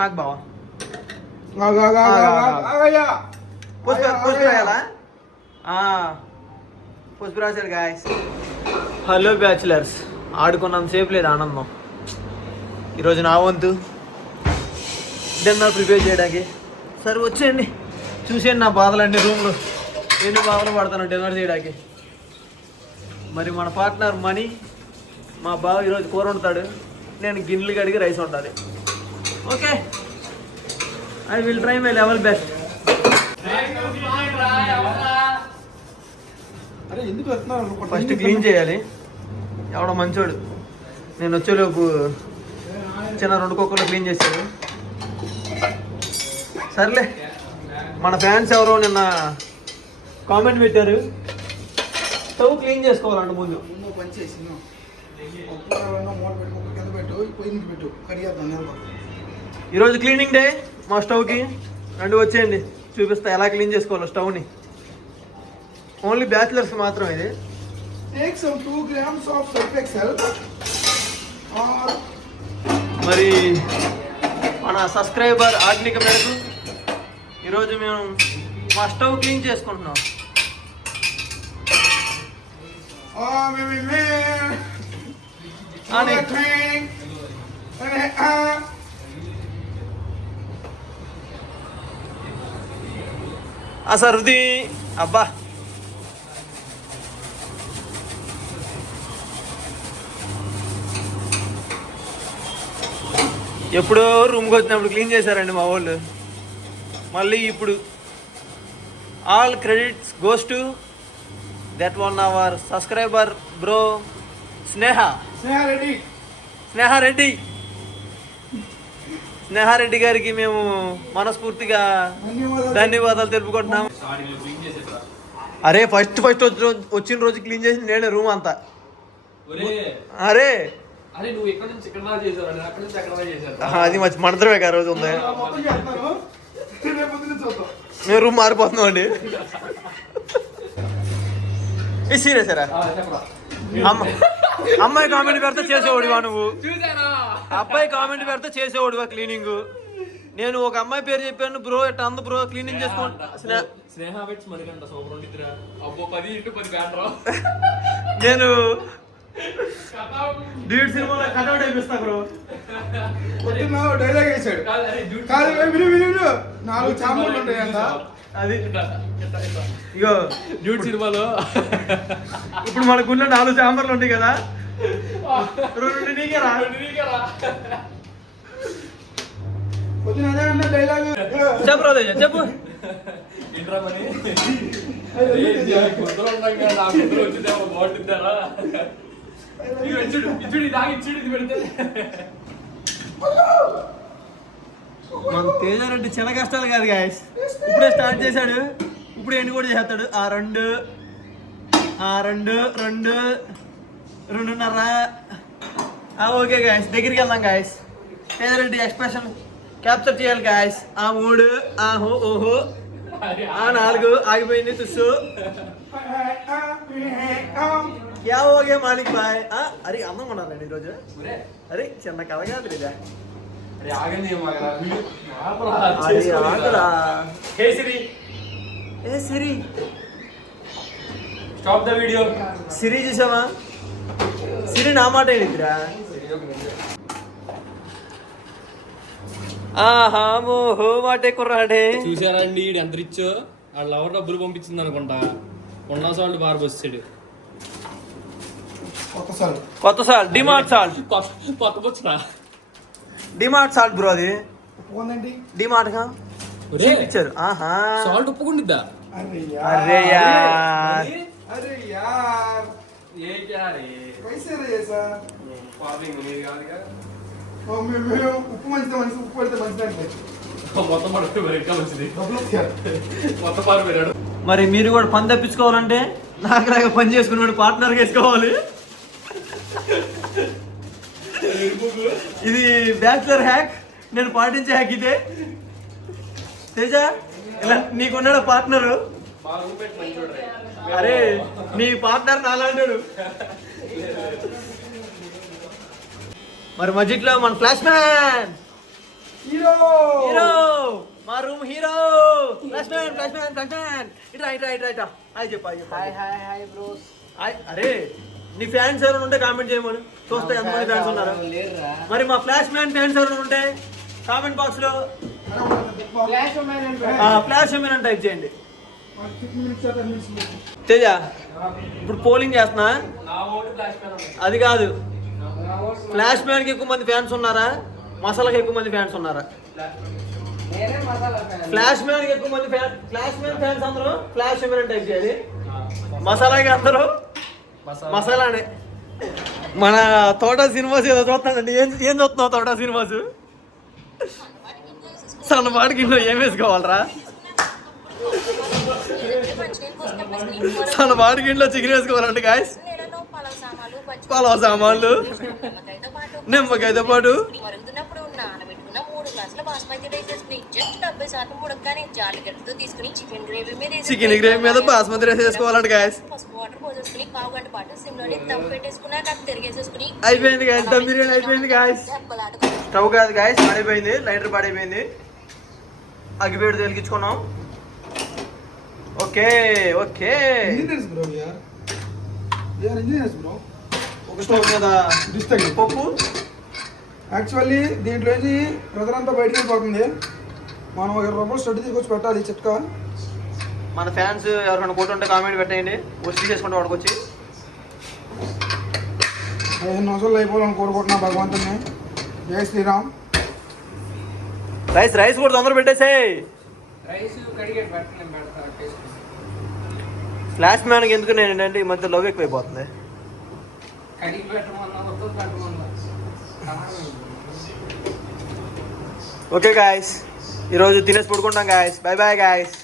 నాకు బావా పుష్ప రాశాడు గాయస్. హలో బ్యాచులర్స్, ఆడుకున్నంత సేపు లేదు ఆనందం. ఈరోజు నా వంతు డిన్నర్ ప్రిపేర్ చేయడానికి. సరే వచ్చేయండి, చూసేయండి నా బాధలన్నీ. రూమ్లో ఎన్ని బాధలు పడతాను డిన్నర్ చేయడానికి. మరి మన పార్ట్నర్ మనీ, మా బావ ఈరోజు కూర వండుతాడు, నేను గిన్నెలు కడిగి రైస్ వండాలి. Okay, I will try my level best. First clean చేయాలి. ఎవడో మంచోడు నేను వచ్చేలోపు చిన్న 2 కుక్కలు క్లీన్ చేశాడు. సర్లే, మన ఫ్యాన్స్ ఎవరో నిన్న కామెంట్ పెట్టారు స్టవ్ క్లీన్ చేసుకోవాలంట ముందు. ఈరోజు క్లీనింగ్ డే మా స్టవ్కి. రండి వచ్చేయండి, చూపిస్తా ఎలా క్లీన్ చేసుకోవాలో స్టవ్ని. ఓన్లీ బ్యాచిలర్స్ మాత్రం ఇది. Take some 2 grams of surf excel or మరి మన సబ్స్క్రైబర్ ఆజ్ఞిక మేరకు ఈరోజు మేము మా స్టవ్ క్లీన్ చేసుకుంటున్నాం. సర్ది అబ్బా, ఎప్పుడో రూమ్కి వచ్చినప్పుడు క్లీన్ చేశారండి మా వాళ్ళు. మళ్ళీ ఇప్పుడు all credits goes to that one hour subscriber bro Sneha Reddy గారికి మేము మనస్ఫూర్తిగా ధన్యవాదాలు తెలుపుకుంటున్నాము. అరే ఫస్ట్ వచ్చిన రోజు క్లీన్ చేసి నేనే రూమ్ అంతా. అరే అది మంచి మనతరమే ఆ రోజు ఉంది. మేము రూమ్ మారిపోతున్నాం అండి. ఇది సీరియసరా? అమ్మాయి కామెంట్ పెడితే చేసేవాడివా నువ్వు? అబ్బాయి కామెంట్ పెడితే చేసేవాడివా క్లీనింగ్? నేను ఒక అమ్మాయి పేరు చెప్పాను, బ్రో ఎట్ట అందు బ్రో క్లీనింగ్ చేసుకోండి. నేను డ్యూట్ సినిమాలో కటౌట్ అయిపిస్తా బ్రో. డైలాగ్ వేసాడు. 4 చాంబర్లు ఉంటాయి అంత. అది ఇగో డ్యూట్ సినిమాలో ఇప్పుడు మనకున్న 4 చాంబర్లు ఉంటాయి కదా, 2 నీకే రా. డైలాగ్ చెప్పు రోజు చెప్పు. మన తేజారెడ్డి చిన్న కష్టాలు కాదు గాయస్, ఇప్పుడే స్టార్ట్ చేశాడు. ఇప్పుడు ఎన్ని కూడా చేస్తాడు. 2.5 ఓకే గాయస్, దగ్గరికి వెళ్దాం గాయస్. తేజారెడ్డి ఎక్స్ప్రెషన్ క్యాప్చర్ చేయాలి గాయస్. 3 ఆహో ఓహో, 4 ఆగిపోయింది తుస్సు. క్యా ఓకే మాలిక్ బాయ్. అరే అందం ఉండాలండి ఈరోజు. అరే చిన్న కథ కాదు లేదా? సిరి స్టాప్ ద వీడియో. సిరి చూసావా? సిరి నా మాట ఏంటిరా? ఆహా మోహో మాటే కుర్రాడే. చూసారండి ఎంత రిచ్. వాళ్ళ ఎవరు డబ్బులు పంపించింది అనుకుంటా. ఉన్న సాల్ట్ బార్ బస్సాడు. కొత్త సాల్ట్, డిమార్ట్ సాల్ట్. కొత్త బొచ్చురా, డిమార్ట్ సాల్ట్ బ్రో. అది డిమార్ట్ గా ఇచ్చారు. ఆహా సాల్ట్ ఉప్పుకుండిద్దా? అరే యార్, अरे यार ये क्या रे? कैसे रे ऐसा? फार्मिंग नहीं गालिगा. ओ मैं ఉప్పు మంచిది ఉప్పు పడితే మంచిదంటే మొత్తం పడితే మరి ఇంకా మంచిది. మొత్తం పారు పెరాడు. మరి మీరు కూడా పని తప్పించుకోవాలంటే నాకులాగా పని చేసుకున్నాడు పార్ట్నర్ వేసుకోవాలి. ఇది బ్యాచులర్ హ్యాక్, నేను పాటించే హ్యాక్ ఇదే. తేజ ఇలా నీకున్నాడు పార్ట్నరు. అరే నీ పార్ట్నర్ నాలాంటాడు. మరి మధ్యలో మన ఫ్లాష్ మ్యాన్ హీరో హీరో మా రూమ్ హీరో ఫ్లాష్ మ్యాన్ ఇట్రా హాయ్ చెప్పు హాయ్ బ్రోస్. అరే నీ ఫ్యాన్స్ ఎవరైనా ఉంటే కామెంట్ చేయమని చూస్తే ఎంతమంది ఫ్యాన్స్ ఉన్నారు. లేరురా. మరి మా ఫ్లాష్ మ్యాన్ ఫ్యాన్స్ ఎవరైనా ఉంటే కామెంట్ బాక్స్ లో ఫ్లాష్ మ్యాన్ అంటే ఫ్లాష్ మ్యాన్ అని టైప్ చేయండి. తేజ ఇప్పుడు పోలింగ్ చేస్తున్నా. నా ఓటు ఫ్లాష్ మ్యాన్ ఉంది. అది కాదు, ఫ్లాష్ మ్యాన్ కి ఎక్కువ మంది ఫ్యాన్స్ ఉన్నారా, మసాలాకి ఎక్కువ మంది ఫ్యాన్స్ ఉన్నారా? నేనే మసాలా ఫ్యాన్. ఫ్లాష్ మ్యాన్ కి ఎక్కువ మంది ఫ్లాష్ మ్యాన్ ఫ్యాన్స్ అందరూ ఫ్లాష్ మ్యాన్ అని టైప్ చేయాలి. మసాలాకి అందరూ మసాలానే. మన తోట సినిమాస్ ఏదో చూస్తానండి. ఏం చూస్తున్నావు తోట సినిమాస్? సన్నపాటికి ఇంట్లో ఏం వేసుకోవాలరా? సన్నపాటికి ఇంట్లో చికెన్ వేసుకోవాలంటే గాయస్. పలావ్ సామాన్లు, నిమ్మకాయతో పాటు చికెన్ గ్రేవీ మీద బాస్మతి రైస్ వేసుకోవాలంటే గాయస్. అయిపోయింది గాయస్, దమ్ బిర్యానీ అయిపోయింది గాయస్. స్టవ్ కాదు గాయస్, పడిపోయింది. లైటర్ పడిపోయింది. అగ్గిపేట వెలిగించుకున్నాం. Okay okay. ఇంజనీర్స్ బ్రో యార్ ఇంజనీర్స్ బ్రో. ఒక స్టవ్ మీద పప్పు. యాక్చువల్లీ దీంట్లోంచి ప్రెజర్ అంతా బయటికి వెళ్ళిపోతుంది. మనం ₹20 స్టడ్ తీసుకొచ్చి పెట్టాలి ఈ చిట్కా. మన ఫ్యాన్స్ ఎవరైనా కోట్ ఉంటే కామెంట్ పెట్టేయండి. వచ్చి చేసుకుంటే వాడుకొచ్చి 15 నిమిషాలు అయిపోవాలని కోరుకుంటున్నా భగవంతుని. జై శ్రీరామ్. రైస్ కూడా తొందర పెట్టేసాయి. రైస్ కడిగే పెట్టలేం, పెడతా టేస్ట్. ఫ్లాష్ మ్యాన్కి ఎందుకు నేను ఏంటంటే ఈ మధ్య లవ్ ఎక్కువైపోతుంది. కడిగి పెట్టమన్నా మొత్తం పెట్టమన్నా. ఓకే గాయస్, ఈరోజు తినేసి పడుకుంటాం గాయస్. Bye bye guys.